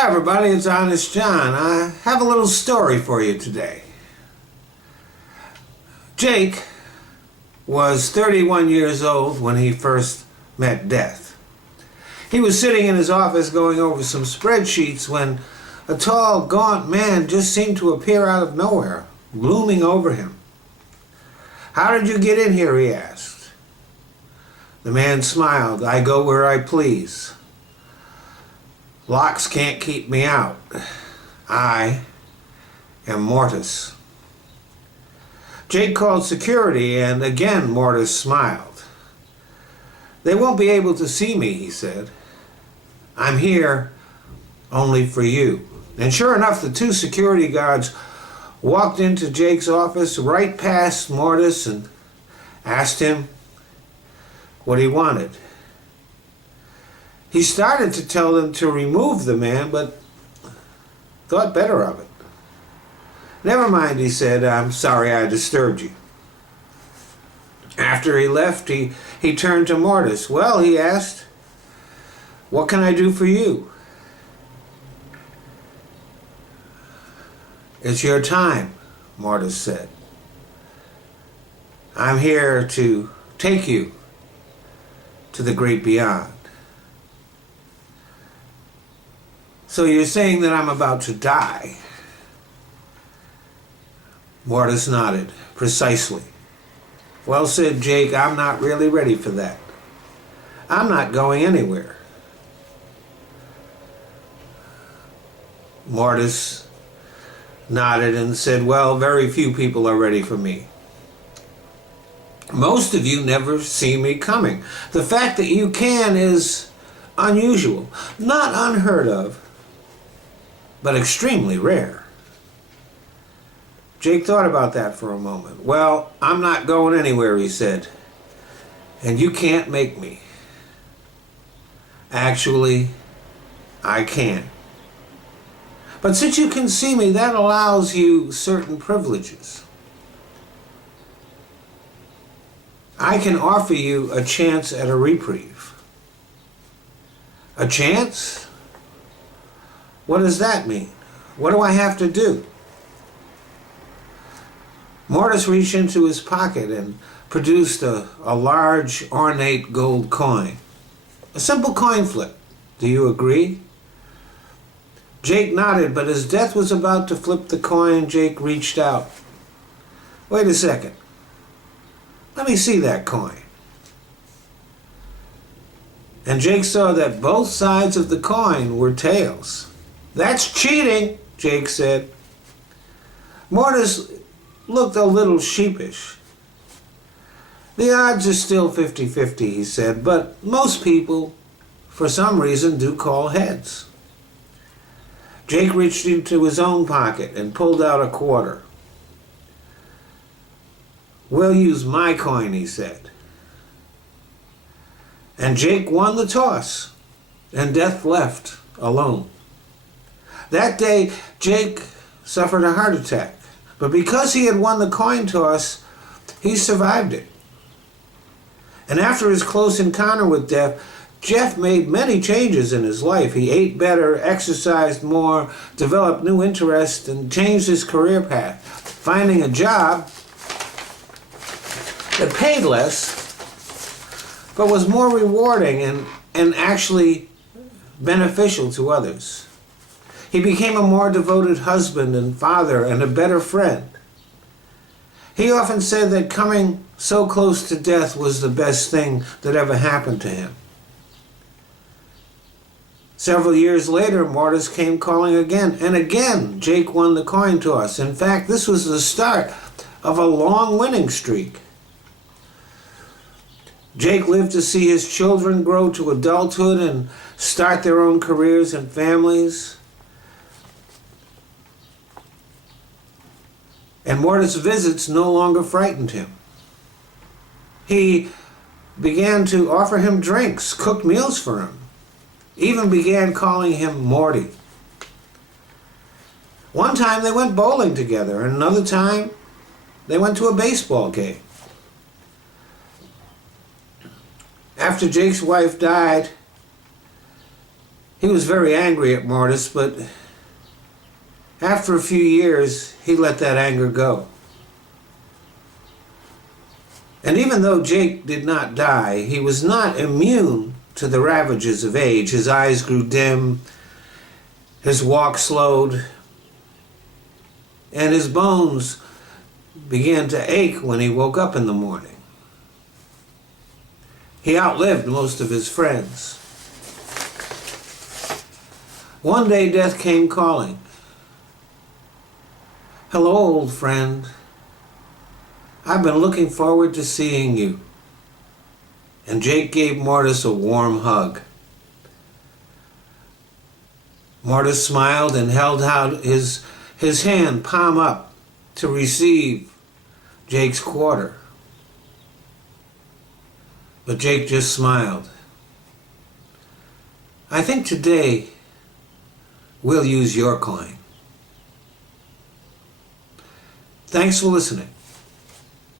Hi everybody, it's Honest John. I have a little story for you today. Jake was 31 years old when he first met death. He was sitting in his office going over some spreadsheets when a tall, gaunt man just seemed to appear out of nowhere, looming over him. "How did you get in here?" he asked. The man smiled. "I go where I please. Locks can't keep me out. I am Mortis." Jake called security, and again Mortis smiled. "They won't be able to see me," he said. "I'm here only for you." And sure enough, the two security guards walked into Jake's office right past Mortis and asked him what he wanted. He started to tell them to remove the man, but thought better of it. "Never mind," he said. "I'm sorry I disturbed you." After he left, he turned to Mortis. "Well," he asked, "what can I do for you?" "It's your time," Mortis said. "I'm here to take you to the great beyond." "So you're saying that I'm about to die?" Mortis nodded. "Precisely." "Well," said Jake, "I'm not really ready for that. I'm not going anywhere." Mortis nodded and said, "Well, very few people are ready for me. Most of you never see me coming. The fact that you can is unusual, not unheard of, but extremely rare." Jake thought about that for a moment. "Well, I'm not going anywhere," he said, "and you can't make me. Actually, I can. But since you can see me, that allows you certain privileges. I can offer you a chance at a reprieve." "A chance? What does that mean? What do I have to do?" Mortis reached into his pocket and produced a large, ornate gold coin. "A simple coin flip. Do you agree?" Jake nodded, but as Death was about to flip the coin, Jake reached out. "Wait a second. Let me see that coin." And Jake saw that both sides of the coin were tails. "That's cheating," Jake said. Mortis looked a little sheepish. "The odds are still 50-50, he said, "but most people, for some reason, do call heads." Jake reached into his own pocket and pulled out a quarter. "We'll use my coin," he said. And Jake won the toss, and Death left alone. That day, Jake suffered a heart attack, but because he had won the coin toss, he survived it. And after his close encounter with Death, Jeff made many changes in his life. He ate better, exercised more, developed new interests, and changed his career path, finding a job that paid less, but was more rewarding and actually beneficial to others. He became a more devoted husband and father and a better friend. He often said that coming so close to death was the best thing that ever happened to him. Several years later, Mortis came calling again, and again Jake won the coin toss. In fact, this was the start of a long winning streak. Jake lived to see his children grow to adulthood and start their own careers and families. And Mortis' visits no longer frightened him. He began to offer him drinks, cooked meals for him, even began calling him Morty. One time they went bowling together, and another time they went to a baseball game. After Jake's wife died, He was very angry at Mortis, but after a few years, he let that anger go. And even though Jake did not die, he was not immune to the ravages of age. His eyes grew dim, his walk slowed, and his bones began to ache when he woke up in the morning. He outlived most of his friends. One day death came calling. "Hello, old friend. I've been looking forward to seeing you." And Jake gave Mortis a warm hug. Mortis smiled and held out his hand palm up to receive Jake's quarter. But Jake just smiled. "I think today we'll use your coin." Thanks for listening.